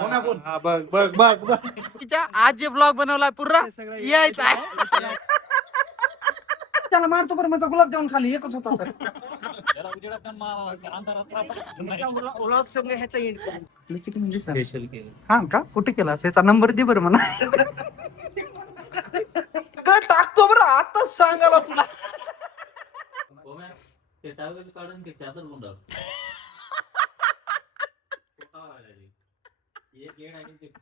बोल. हा बघ बघ बघ बघ. तिच्या आज जे ब्लॉग बनवलाय पुरा यायचा आहे. त्याला मारतो बरं माझा गुलाबजामुन खाली एकच होता तर. हा का कुठे केला असायचा नंबर दे बरं म्हणा. का टाकतो बरं आताच सांगायला तुला. ते टावेल काढून ते चादर गुंडाळ. एक येड आहे ते.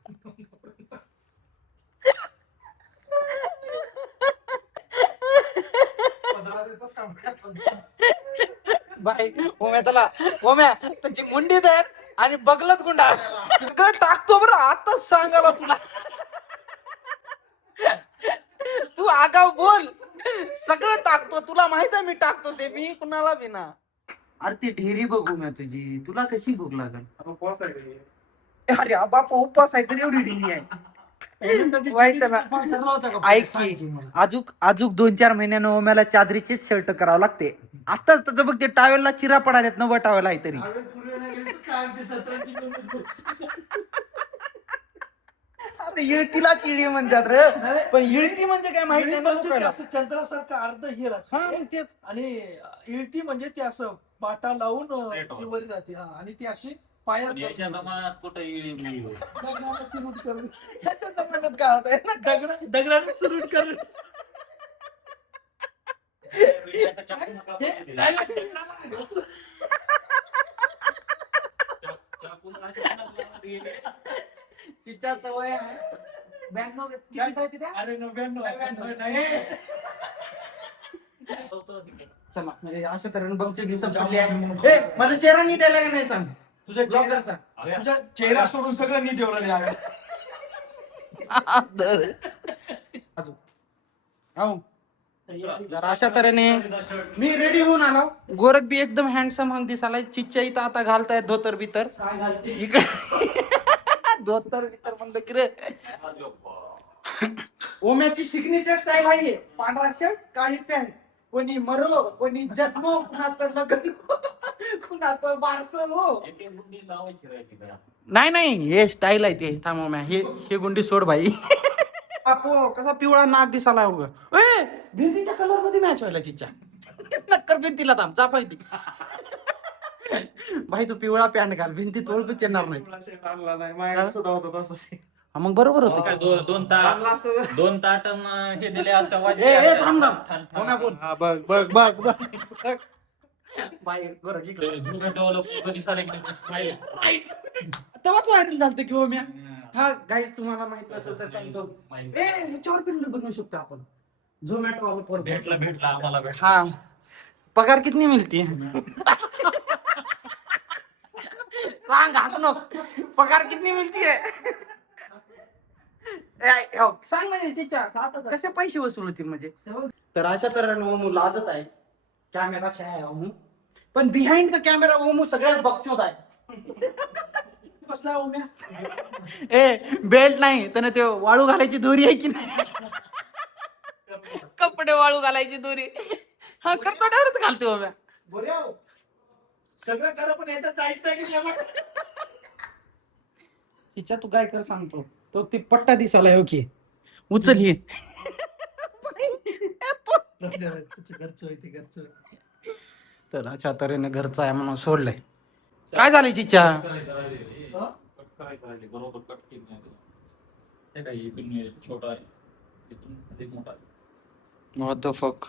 बाई ओम्या त्याला ओम्या त्याची मुंडी धर आणि बगलत गुंडा का टाकतो बरं आताच सांगायला तुला. तू आगाव बोल सगळं टाकतो तुला माहित आहे मी टाकतो ते मी कुणाला बिना. अरे ती ढेरी बघू म्या तुझी तुला कशी भूक लागल. अरे बापा उपवास आहे तर एवढी ढेरी आहे. माहित आहे ना. ऐक की अजूक अजूक 2-4 महिन्यानं ओम्याला चादरीचेच शर्ट करावं लागते. आताच त्याचं बघ ते टावेलला चिरा पडाल्यात नवं टावेल आहे तरी. अरे इळतीला चिडी म्हणतात रे पण इळती म्हणजे काय माहिती नाही ना लोकांना. चंद्रासारखं अर्ध हे राहतं. हा मग तेच आणि इळती म्हणजे ते असं पाटा लावून ती वरी राहते. हा आणि ती अशी पायात पण याच्या जमान्यात कुठे इळी मिळी होती. दगडाला चिरूट करून ह्याच्या जमान्यात काय होत आहे ना दगडाला चिरूट करून तिच्या सवय आहे 92 किती काय तिथे. अरे 99 नाही. चला म्हणजे अशा तऱ्हेने बघते की संपली आहे. ए माझा चेहरा नीट आला का नाही सांग तुझा चेहरा सोडून सगळं नीट ठेवलं आहे. जरा अशा तऱ्हेने मी रेडी होऊन आलो. गोरख बी एकदम हँडसम हंग दिसालाय. चिच्च्या इथं आता घालतायत धोतर बितर इकडे. धोतर बितर म्हणलं की रे ओम्याची सिग्नेचर स्टाईल आहे. पांढरा शर्ट काळी पॅन्ट. कोणी मरो कोणी जन्म कुणाचं लग्न कुणाचं बारसं हो. नाही नाही हे स्टाईल आहे ते. थांब ओम्या हे गुंडी सोड बाई. बापो कसा पिवळा नाक दिसाला उगा. ए भिंतीच्या कलर मध्ये मॅच व्हायला चिच्च्या. नक्कर भिंतीला थांब चापाय ती. भाई तू पिवळा पॅन्ट घाल भिंती तोडूच येणार नाही. हा, मग बरोबर होतं काय दोन ताट हे दिले आता ए थांब थांब ओम्या बोल. हा बघ बघ बघ बघ. बाई गोरख इकडे. राईट. तेव्हाच व्हायरल झालतं की ओम्या. हा गाईज तुम्हाला माहित नसेल तर सांगतो. ए ह्याच्यावर पण बनवू शकतो आपण झोमॅटो वर भेटला आम्हाला हा पगार कितनी मिळती सांग हस नको पगार कितनी मिळती है. सांग ना तिच्या कसे पैसे वसूल होतील म्हणजे. तर अशा तऱ्हेने ओमू लाजत आहे. कॅमेरा आहे ओमू पण बिहाइंड द कॅमेरा ओमू सगळ्यात बघचोत आहे. कसला ओम्या ए बेल्ट नाही तर ते वाळू घालायची दोरी आहे की नाही. कपडे वाळू घालायची दोरी हा करतोड्यावरच घालते ओम्या. बोऱ्या सगळं कर पण याचा चाळीस नाही की तिच्या तू काय कर सांगतो तो ती पट्टा दिसायला ओके उचल ही. घरचं आहे ते घरचं. तर अशा तऱ्हेने घरचा आहे म्हणून सोडलंय. काय झालंय चिच्च्या. बरोबर कट केली नाही काही इथून छोटा आहे इथून अधिक मोठा आहे. व्हॉट द फक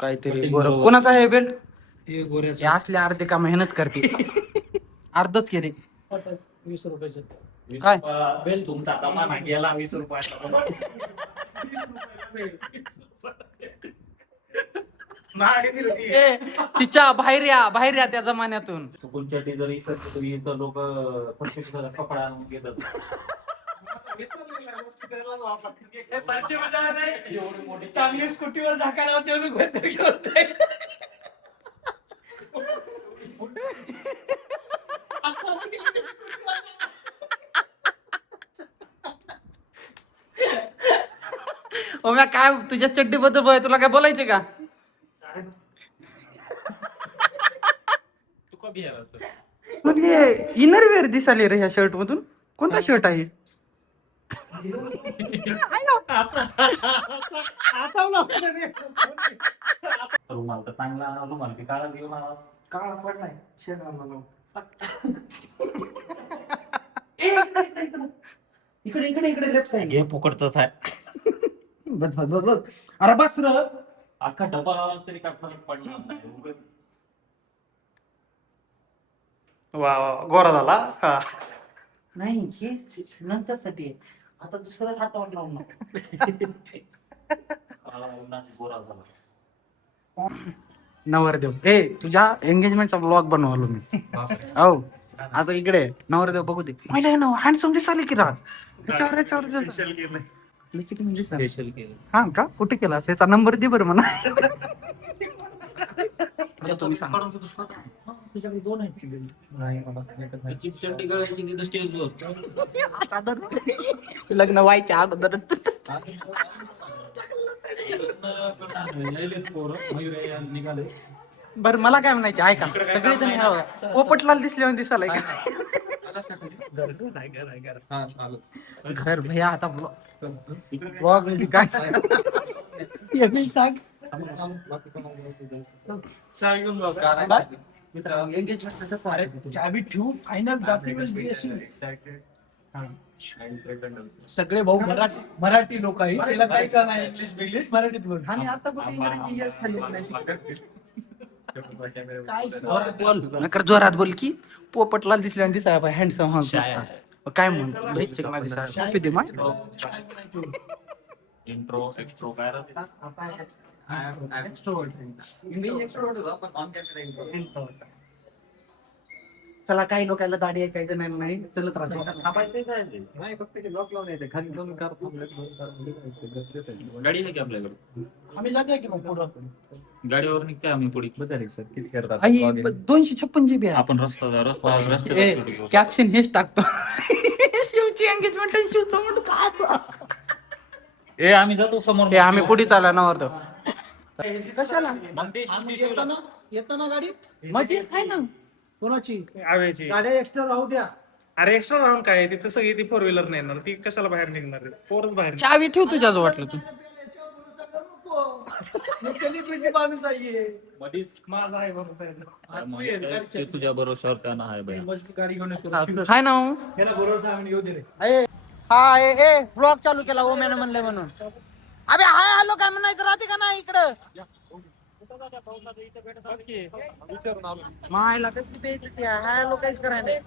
काहीतरी बरं कोणाचा आहे बेल्ट. हे हे गोऱ्याचं असले अर्धे का मेहनत करते. अर्धच केले 20 रुपयाचं. काय बेल तुमचा जमाना गेला 20 रुपयाचा. ए तिच्या बाहेर या त्या जमान्यातून. चुकूनच्या जर इसरली तरी इथं लोक 25 कपडा आणून घेतात. चांगली स्कूटीवर झाकायला ओम्या काय तुझ्या चड्डी बद्दल तुला काय बोलायचे का. तू कधी आला म्हणजे इनरवेअर दिसाले रे ह्या शर्ट मधून. कोणता शर्ट आहे? रुमाल तर चांगला आणा, रुमाल बी काळा घेऊन आवाज. काळा पडलाय शेणाला. इकडे इकडे इकडे लेफ्ट साइड. हे फुकटच आहे. बस बस बस बस. अरे बस र. अख्खा डबा लावला तरी काय फरक पडणार नाही. उगाच वा वा गोरा झाला हा. नाही हे नंतर साठी आहे. आता दुसऱ्या हातावर लावणार. काळा उन्हाची गोरा झाला. नवरदेव ए तुझ्या एंगेजमेंटचा ब्लॉग बनवलो मी. हो आता इकडे नवरदेव बघू दे. महिला ना हँडसम दिसाले की राज. याच्यावर Special केलंय. स्पेशल केलं. हा का कुठे केला त्याचा नंबर दे बरं म्हणा. तुम्ही सांगा. काढून तू दुसरा काढ. हा, तुझ्याकडे 2 आहेत की बेबी? नाही मला एकच आहे. चिपचंडी गळ्याची तिथं स्टेजवर. लग्न व्हायच्या अगोदर निघाले. बर मला काय म्हणायचे ऐका सगळे जण पोपटलाल दिसल्यावर दिसायला घर भैया आता ब्लॉग काय सांग. चाबी ठेवून फायनल जाती वेळेस बी अशी सगळे भाऊ मराठी लोक आहेत त्याला काही का नाही इंग्लिश मराठीत बोल. आणि आता कुठे इंग्रजी यस खाली जोरात बोल नकर जोरात बोल की पोपटलाल दिसल्यावर दिसायला हँडसम हा काय म्हणतो चिकना दिसायला दे माय. इंट्रो एक्स्ट्रो काय चला काही लोकांना दाढी आहे काही जणांना नाही चलत राहतो. गाडी आहे की आपल्याकडे? आम्ही जाते की मग पुढं गाडीवर निघते आम्ही पुढे. 256 GB आहे. आपण रस्ता कॅप्शन हेच टाकतो. शिवची एंगेजमेंट आणि शिवचं म्हणून काचा. ए आम्ही जातो समोर. आम्ही पुढे चालला नवरतो. कशाला मग ते येताना गाडीत मजा आहे ना कोणाची आवेची. गाड्या एक्स्ट्रा राहू द्या. अरे एक्स्ट्रा राहून काय तिथं सगळी ती 4 व्हीलर नाही येणार ती कशाला बाहेर निघणार आहे? पोरच बाहेर निघणार. चावी ठेव तुझ्या जो वाटलं तू. माणूस आहे मधीच माझा आहे भरोसा याचा. ते तुझ्या भरोशावर त्यांना आहे बाई. मजबूत गाडी घेऊन येतो. काय ना याला भरोसा आम्ही येऊ दे रे. हा ए ब्लॉग चालू केला ओम्यानं म्हणलंय म्हणून. अबे हाय हॅलो काय म्हणायचं राहते का नाही इकडं मायला कशी प्यायची हाय हॅलो काहीच करायला.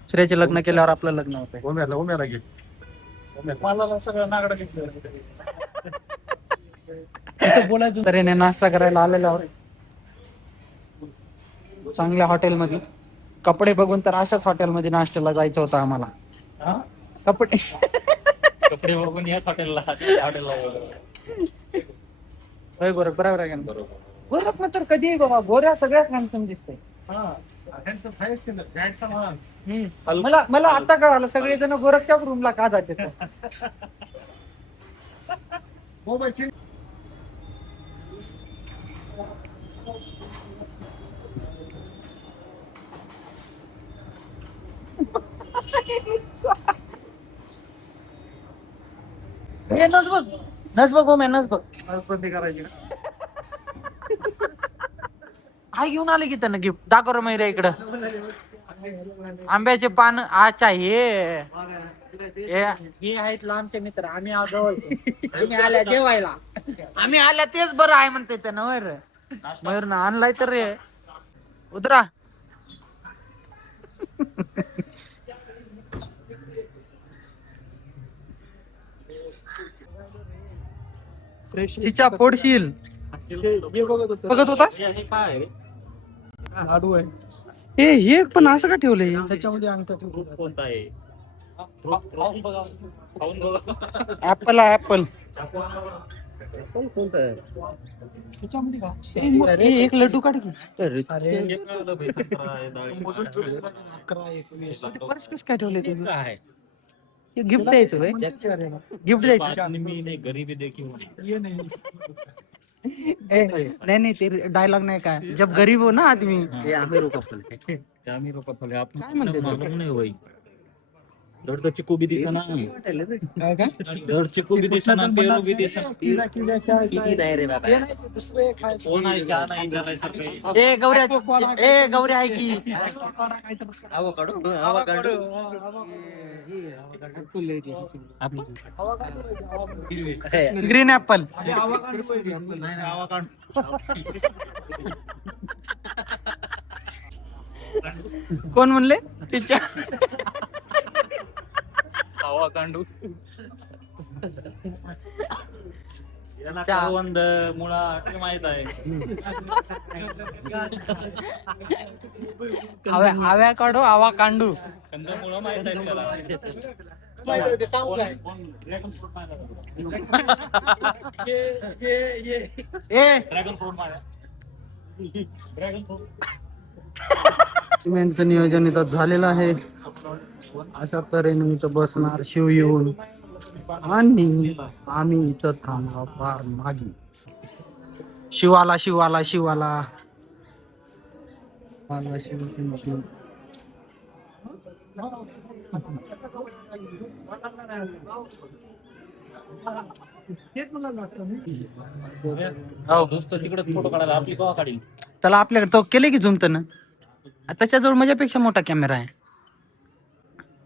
दुसऱ्याचे लग्न केल्यावर आपलं लग्न होतं. ओम्याला घे. मला सगळं नागडा घेतलं. बोलायचं तऱ्हेने नाश्ता करायला आलेला चांगल्या हॉटेलमध्ये. कपडे बघून तर अशाच हॉटेलमध्ये नाश्त्याला जायचं होतं आम्हाला. कपडे कपडे बघून या हॉटेलला. बरोबर आहे का? बरोबर. गोरख मग तर कधी बाबा गोऱ्या सगळ्यात हँडसम दिसतंय. मला आता कळालं सगळे जण गोरखच्या रूमला का जाते. नस बघ हो नस बघ करायची. हा घेऊन आले की त्यांना गिफ्ट दाखव मैऱ्या इकडं. आंब्याचे पान अच्छा हे आहेत आमचे मित्र. आम्ही आम्ही आल्या जेवायला. आम्ही आल्या तेच बरं आहे म्हणते त्यानं वर मयूर ना आणलाय तर रे उतरा. तिच्या पोडशील बघत होतास. लाडू आहे हे पण असं का ठेवलंय. त्याच्यामध्ये अंगठा ठेवतो. कोणता आहे? खाऊन बघा. ऍपल आहे ऍपल. त्याच्यामध्ये का एक लड्डू काढ की. अरे हे कळलं बाई, संत्रा आहे, डाळिंब मोजून आहे. ठेवलेलं आहे. 11, 21. पर्स कसं काय ठेवलंय तुझं. आहे. गिफ्ट द्यायचं होय. गिफ्ट द्यायचं. पाच मी नाही गरीबी देखील. ये नाही नहीं नहीं ते डायलॉग नाही काय जब गरीब हो ना आदमी आम्ही रोका फले आपण काय म्हणते ते? मालूम नाही भाई. धड चिकू बी दिसना धड चिकू बी दिसना पेरू बी दिसना दुसरे खायचं. कोण आहे का नाही करायसारखं ए गौऱ्या आहे की ग्रीन ऍपल. कोण म्हणले तिच्या हवा कांडू याला चहा. करवंद मुळा ते माहित आहे आव्या काढो आवा कांडू. कंद मुळा माहित आहे त्याला माहिती आहे, ते सांगू काय? ड्रॅगन फ्रूट माहित आहे ए ड्रॅगन फ्रूट माहित आहे ड्रॅगन फ्रूट सिमेंटचं नियोजन इथं झालेलं आहे. अशा तऱ्हेने इथं बसणार शिव येऊन आणि आम्ही इथं थांबलो फार मागे. शिवाला शिवाला शिवाला आला शिव शिव शिव. तेच मला वाटतं मी. हो दोस्त तिकडे फोटो काढायला आपली कवा काढील त्याला आपल्याकडे तो केले की झुमत ना. त्याच्याजवळ माझ्यापेक्षा मोठा कॅमेरा आहे.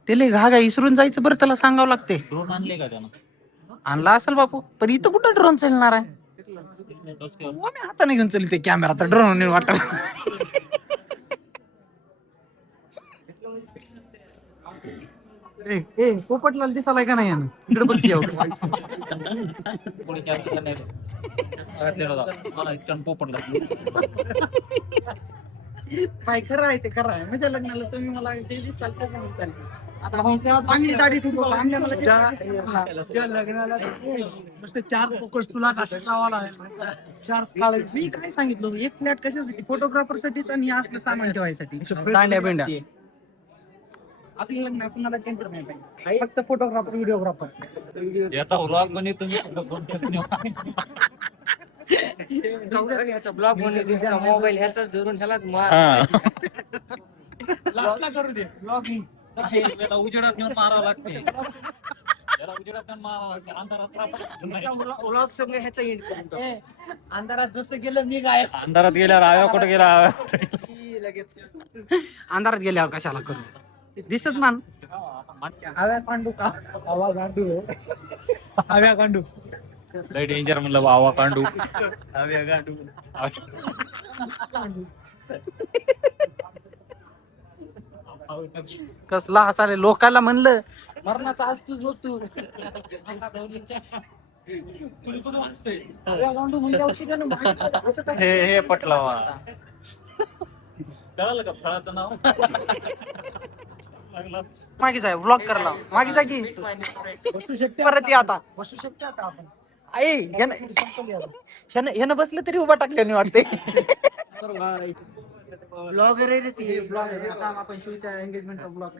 त्याला घागा इसरून जायचं बरं त्याला सांगावं लागते. ड्रोन आणले का त्यानं आणला असेल बापू पण इथं कुठं ड्रोन चालणार आहे. मी हाताने घेऊन चालते ते कॅमेरा तर ड्रोन वाटत. पोपटलाल दिसायला का नाही इकडे बघ. कोणी कॅमेरा नाही मला चंपो पडला काय खरं आहे ते खरं आहे. माझ्या लग्नाला तुम्ही मला ते चालतं का म्हणताल. आता चांगली दाढी ठेवतो ज्या लग्नाला नुसते 4 फोकस तुला नाशिक लावायला आहे. 4 काळे. मी काय सांगितलं एक प्लॅट कशासाठी फोटोग्राफर साठीच आणि असलं सामान ठेवायसाठी. दांड्या बिंड्या आपल्या लग्न कुणाला चेंबर नाही पाहिजे फक्त फोटोग्राफर व्हिडिओग्राफर. याचा व्लॉग म्हणे तुम्ही ब्लॉग मोबाईल ह्याचाच धरून ह्यालाच मार. लास्टला करू दे ब्लॉगिंग. याला उजेडात नेऊन मारावं लागते याला उजेडात नेऊन मारावं लागते अंधारात ब्लॉग संग ह्याचा एंड करतो. अंधारात जसं गेलं मी काय अंधारात गेल्यावर आव्या कुठे गेला अंधारात गेल्यावर कशाला करू दिसत ना. आव्या कांडू का आवा गांडू आव्या कांडू. लय डेंजर म्हणलं वावा कांडू आव्या कांडू कसला हसाले लोकांना म्हणलं मरणाचा असतोच बघ तू. हे पटला कळालं का फळाचं नाव मागे जाय ब्लॉक करला मागे जा की बसू शकते परत ये आता. बसू शकते आता आपण. आहे ह्यानं बसलं तरी उभा टाकल्याने वाटते. ब्लॉगर आहे रे ती. आपण शिवच्या एंगेजमेंटचा ब्लॉग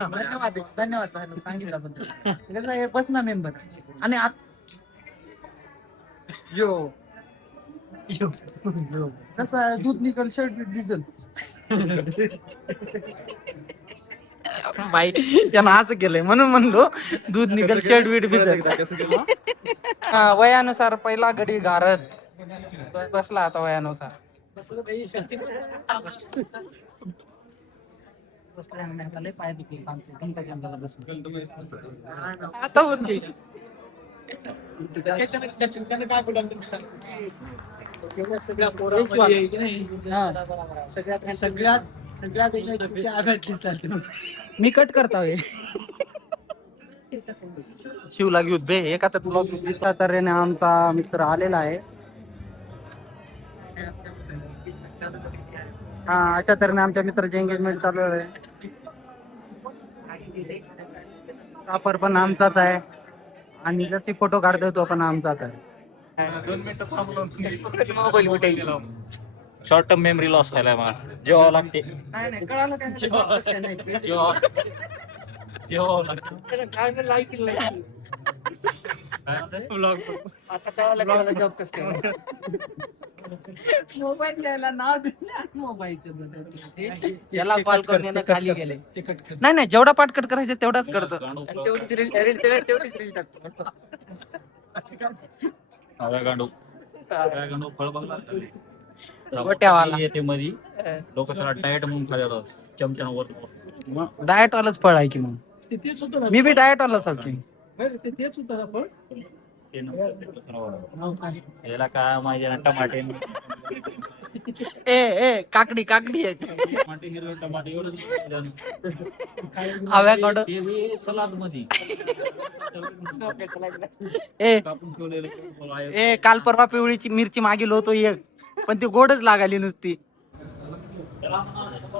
धन्यवाद धन्यवाद सांगितल्याबद्दल. बस ना मेंबर आणि कसं दूध निकल शर्ट डिझेल. बाई त्यानं असं केलंय म्हणून म्हणलो दूध निकल शर्ट बीट भिजल. वयानुसार पहिला गडी गारद बसला आता वयानुसार. आता बोलते काय बोलाल तुम्ही सांग. सगळ्या पोरांमध्ये सगळ्यात मी कट करता शिवला घेऊ बे एका तर तुला तऱ्हेने आमचा मित्र आलेला आहे. हा अशा तऱ्हेने आमच्या मित्राची एंगेजमेंट चालू आहे. ऑफर पण आमचाच आहे आणि ज्याची फोटो काढतोय तो पण आमचाच आहे. 2 मिनिटं थांबलो मोबाईल भेटायची शॉर्ट टर्म मेमरी लॉस व्हायला मला जेव्हा लागते नाही कळालं काय जेव्हा काय मी लाईक केलं आता कळायला जॉब कसं काय. मोबाईल द्यायला नाव दिले मोबाईलचे याला कॉल करून यानं खाली गेले. नाही नाही, जेवढा पाठकट करायचं तेवढाच करतो. तेवढीच तेवढीच रील टाकतो. हव्या गांडू फळ बघला गोट्यावाला. येते मधी लोक त्याला डाएट म्हणून खायला चमच्यानं वर डाएट वालाच फळ आहे की मग. तेच होतं ना. मी बी डाएट वालाच आहे की. तेच होतं ना पण. ते नंतर ते कसं राहणार. याला काय माहिती ना टमाटे ए काकडी आहे. टमाटे हिरवे टमाटे एवढंच आव्याकडं ते बी सलाद मध्ये ए कापून ठेवलेले ए काल परवा पिवळीची मिरची मागेल होतो एक, पण ती गोडच लागाली नुसती.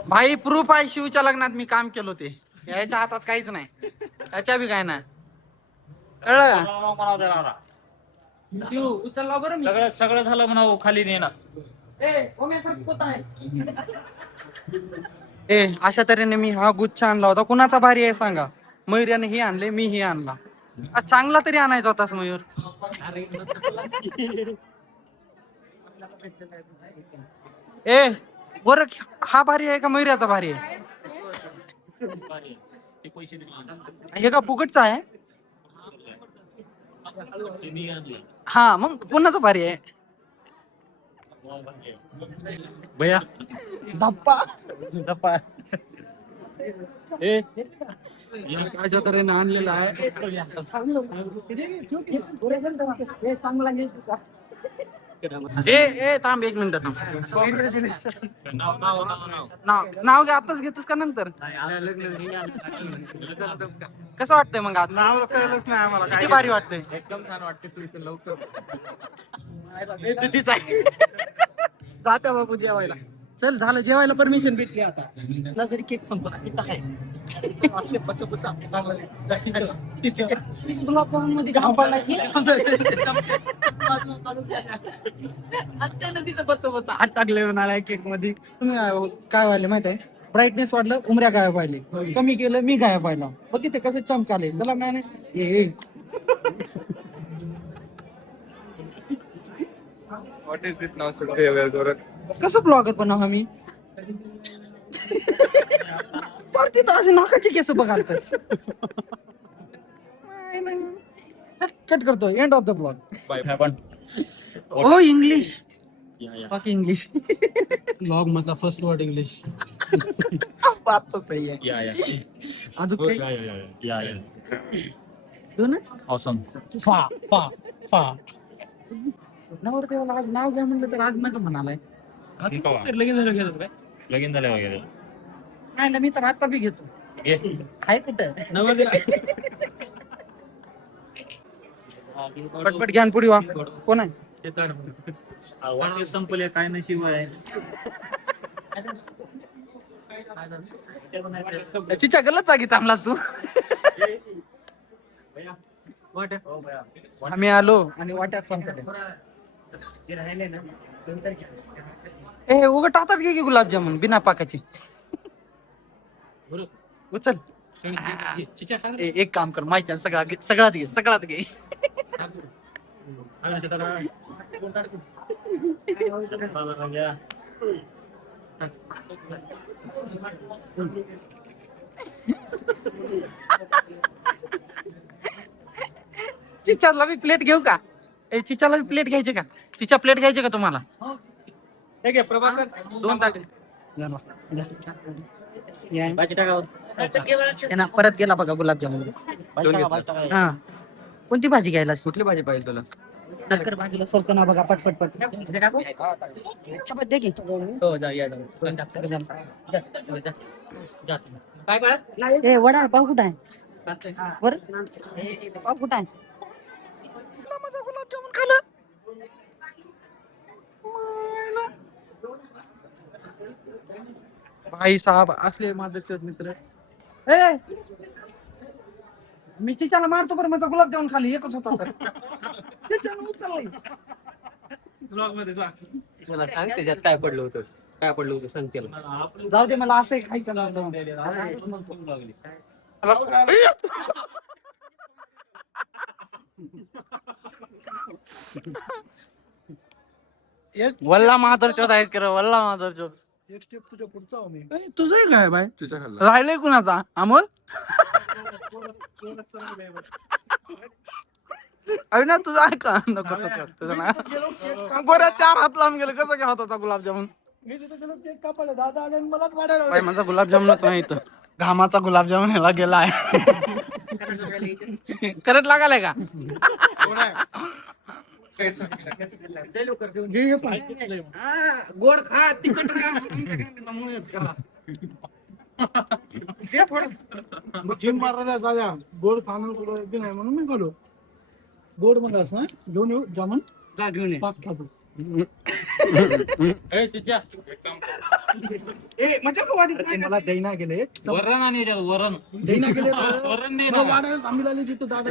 भाई प्रूफ आहे, शिवच्या लग्नात मी काम केलं ते. याच्या हातात काहीच नाही, त्याच्या बी काय नाही. कळलं का? शिव उचलला बरं मी. सगळं झालं म्हणा खाली नेणार. ए अशा तऱ्हेने मी हा गुच्छ आणला होता. कुणाचा भारी आहे सांगा? मयुर्याने ही आणले, मी ही आणला. चांगला तरी आणायचा होतास मयूर. ए गोरख, हा भारी आहे का मयुर्याचा भारी आहे? ते पैसे हे का फुकटचा आहे? हा मग कोणाचा भारी आहे? भैया धप्पा ए कायच्या तऱ्हेने आणलेला आहे. ए थांब 1 मिनिट थांब. नाव घे. आताच घेतोस का नंतर? कसं वाटतंय मग आज? नाव कळलंच नाही आम्हाला किती भारी वाटतंय? एकदम छान वाटते तू इथं लवकर. तिथीच आहे. जात्या बाबू जेवायला. चल झालं, जेवायला परमिशन भेटली आता. तुला जरी केक संपला तिथं आहे. गुलाबजामुन मध्ये घाम पडला की त्यानं तिथं बच हात टाकले म्हणाला केक मध्ये. तुम्ही काय व्हायला माहित आहे? ब्राईटनेस वाढलं, उमऱ्या गायब व्हायले. कमी केलं, मी गायब व्हायला. बघ तिथे कसं चमकाले. त्याला म्हणाने व्हॉट इज दिस नाव गोरख? कसं ब्लॉगर बनाव आम्ही? परती तर असे नाकाचे केस बघाल तर. कट करतो. End of the blog. पण ओ इंग्लिश. या बाकी इंग्लिश. ब्लॉग मधला फर्स्ट वर्ड इंग्लिश. बात तो सही आहे. या अजून काही या दोनच ऑसम. फा फा फा. नवरदेवाला आज नाव घ्या म्हणलं तर आज नका म्हणालाय. लगेच झालं घेतात काय? लगीन झाले वगैरे नाही ना, मी तर आता बी घेतो. घे. आहे कुठं? नवरदेव पटपट घ्या पुढे वा. कोण आहे? वाढदिवस संपले काय नशीब आहे. चिच्या गलत जागी थांबलास तू. आम्ही आलो आणि वाट्यात संपले. ए उघड टाकतात घे की गुलाबजामुन बिना पाकाची. उचल. एक काम कर, माहिती सगळ्यात घे. चिचाला बी प्लेट घेऊ का? चिचाला बी प्लेट घ्यायचे का? चिचा प्लेट घ्यायचे का तुम्हाला? प्रभाकर 2 ताटे. परत गेला बघा गुलाबजामुन. हा कोणती भाजी घ्यायला? कुठली भाजी पाहिजे तुला? नक्कर भाजीला सरकं ना बघा. पटपट चपात दे की. काय बाळा? ए वडा पाव कुठं आहे? वर पाव कुठं आहे? माझा गुलाबजामुन खाल्लं. भाई साहब असले माझे मित्र. ए मी चिचाला मारतो बरं, माझा गुलाबजामुन खाली एकच होता तर. चिचाला उचललाय. ब्लॉग मध्ये जा. मला सांग त्याच्यात काय पडलं होतं सांग त्याला. जाऊ दे, मला असं खायचं नव्हतं. एक वल्ला माधर चौथ आहेस कर वल्ला माधर चौथ. एक स्टेप तुझ्या पुढचा हो मी तुझं काय बाय राहिलंय कुणाचा अमोल अविना तुझा आहे का नको तुझं ना बरं 4 हात लांब गेलं कसं घ्या होता गुलाबजामुन. मी तिथे गेलो केक कापायला दादा आले आणि मलाच वाढायला बाई माझा गुलाबजामुनच नाही इथं घामाचा गुलाबजामुन ह्याला गेला आहे. करत लागालाय का गोड खा तिखट खा जिम मारायला जाऊया गोड खाणं तुला येते नाही म्हणून मी गेलो गोड म्हणलं ना घेऊन येऊ जामून जा घेऊन ये. पाच खातो मजा का वाटत नाही? मला दैना गेले वरण आणि वरण दैना गेले वरण दे मला वाढायला आम्ही लागले तिथं दादा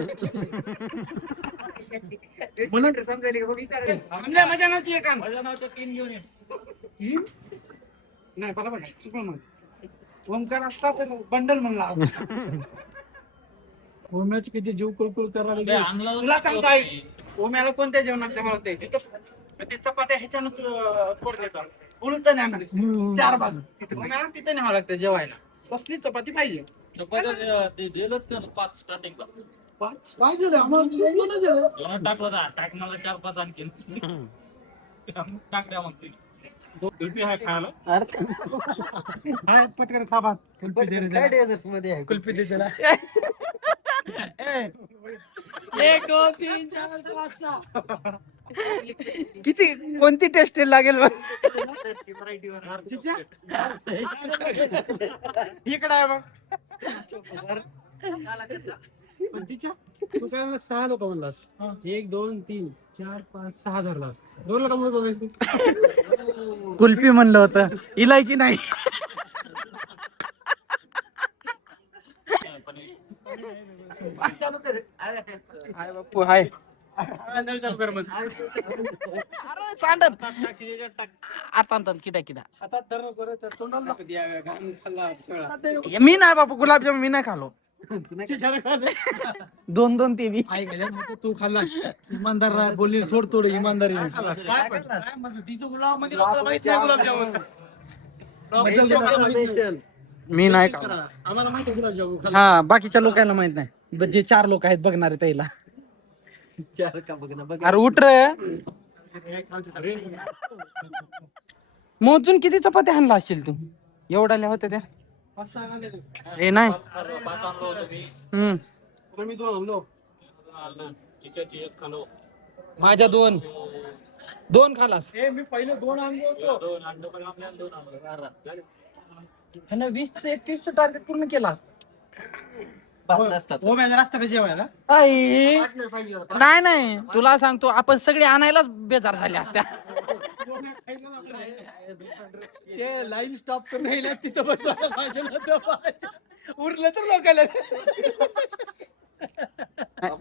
आमल्या मजा नव्हती का मजा नव्हतं 3 घेऊन ये. नाही बरोबर चुकलं मग ओमकार असता तर बंडल म्हणला ओम्याची किती जीव कुलकुल करायला गेले. तुला सांगतो ऐक ओम्याला कोणत्या जेवणात मला ते चपात्या ह्याच्यानं पोट देतात उलट नाही आम्हाला. 4 बाजू ओम्याला तिथे न्यावं लागतं जेवायला कसली चपाती पाहिजे. पाच स्टार्टिंगला काय झालं आम्हाला नाही झालं टाकला टाक मला 4-5 आणखी टाकल्या मग कुल्फी आहे खायला. हाय पटकन खा भात कुल्फी दे त्याला 1 2 3 4 5 6 किती कोणती टेस्ट लागेल इकडे आहे मग तिच्या तू काय म्हणला 6 लोक म्हणलास 1 2 3 4 5 6 धरलास 2 लोक बघायचं कुल्फी म्हणलं होतं इलायची नाही. हाय बापू हाय अरे सांडत आता किडा किडा हातात धरणं बरं तर तोंडाला मी नाही बापू गुलाबजाम मी नाही खालो 2 ते बी आई गेल्या मग तू खाल्लास इमानदार राह बोलली थोड इमानदारी मी नाही खालो. आम्हाला माहिती गुलाबजामुन हा बाकीच्या लोकांना माहित नाही जे 4 लोक आहेत बघणारे त्याला. अरे उठ रे मोजून किती चपात्या आणला असशील तू एवढ्या होत्या त्या ए नाही मी 2 आणलो माझ्या 2 खालास. मी पहिले 2 आणलो होतो 20 ते 31 टार्गेट पूर्ण केला हो माझा रस्ता का जेवायला नाही तुला सांगतो आपण सगळे आणायलाच बेजार झाले असत्या. ते लाईन स्टॉप करून राहिल्या तिथं बसवायला पाहिजे उरलं तर लोकांना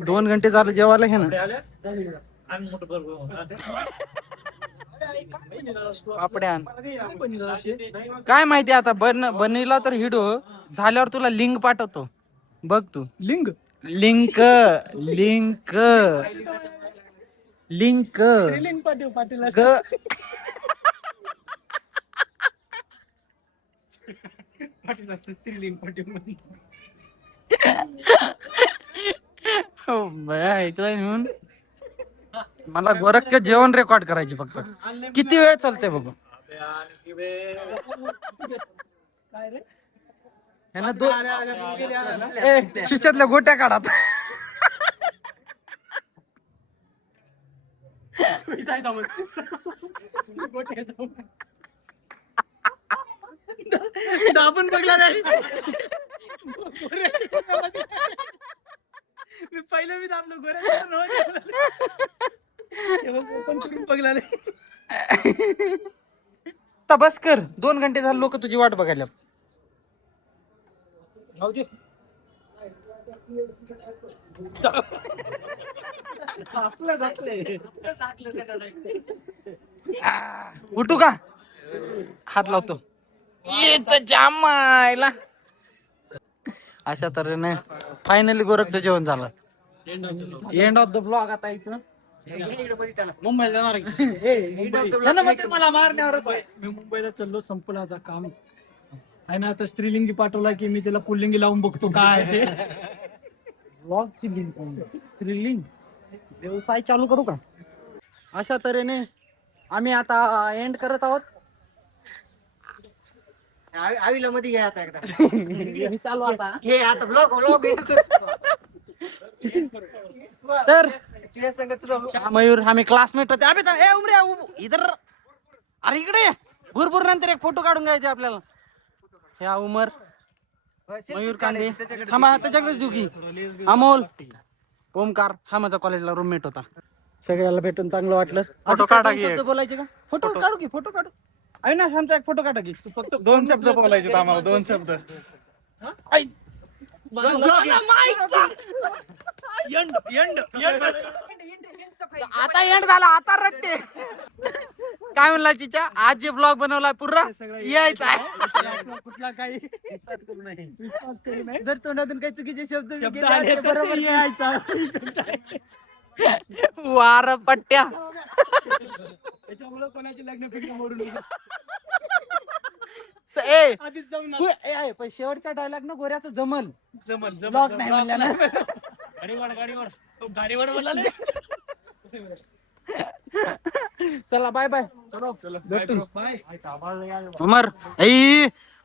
2 घंटे झालं जेवायला घे ना पापड्या आण. काय माहिती आता बनला तर हिडो झाल्यावर तुला लिंक पाठवतो बघ तू लिंग लिंक लिंक लिंक लिंग पाटील पाटील असते स्त्रीलिंग पाटील म्हणून मला गोरखचं जेवण रेकॉर्ड करायची फक्त किती वेळ चालतंय बघू काय रे खिशातल्या गोट्या काढात आपण बघला नाही मी पहिलं मी दाबलो ओपन करून बघला आता बस कर 2 घंटे झाले लोक तुझी वाट बघायला. उठू का हात लावतो जामायला. अशा तऱ्हेने फायनली गोरखचं जेवण झालं. एंड ऑफ द ब्लॉग आता इथं मुंबईला जाणार आहे की? त्यानं म्हणते मला मारण्यावरच आहे. मी मुंबईला चाललो, संपलं आता काम आहे ना. आता स्त्रीलिंगी पाठवला की मी त्याला पुल्लिंगी लावून बघतो काय आहे ते. ब्लॉगची लिंक स्त्रीलिंग व्यवसाय चालू करू का? अशा तऱ्हेने आम्ही आता एंड करत आहोत. आवीला मध्ये घ्या आता एकदा. चालू आता. घे आता ब्लॉग तर तुझ्या संग तुझा मयूर आम्ही क्लासमेट होते. अबे ए उमरे इधर, अरे इकडे ये. भरपूर नंतर एक फोटो काढून घ्यायचे आपल्याला. ह्या उमर, मयूर कांदे, थांबा त्याच्याकडेच देऊ की. अमोल, ओमकार हा माझा कॉलेजला रूममेट होता. सगळ्याला भेटून चांगलं वाटलं. फोटो काढा की शब्द बोलायचे का? फोटो काढू की, फोटो काढू. अविनाश आमचा एक फोटो काढा की. तू फक्त 2 शब्द बोलायचे आम्हाला, 2 शब्द. आता एंड झाला, आता रट्टे. काय म्हणला चिच्या? आज जे ब्लॉग बनवलाय पुरा यायचा आहे. कुठला काही विश्वास करू नये. जर तोंडातून काही चुकीचे शब्द शब्द आले तर बरोबर यायचा. वार पट्ट्या. त्याच्यामुळे कोणाची लग्न फिक्र मोडून नका. ए आधीच जाऊन पण शेवटचा डायलॉग ना गोऱ्याचं जमल. जमल ब्लॉग नाही म्हणल्यानं. गाडीवर बोलाले. चला बाय बाय. भेटू. उमर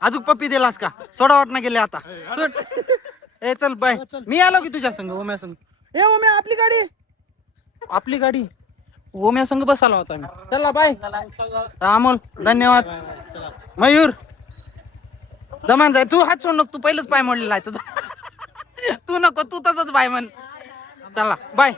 अजून पप्पी दिलास का? सोडा वाटणं गेले आता. सोड. ए चल बाय. मी आलो की तुझ्या संग, ओम्या संग. ए ओम्या आपली गाडी, आपली गाडी. ओम्या संग बसायला होता मी. चला बाय. अमोल धन्यवाद. मयूर दमान जाय. तू हात सोड नको, तू पहिलंच पाय मोडलेला आहे तुझा. तू नको, तू तसंच बाय म्हण. चला बाय.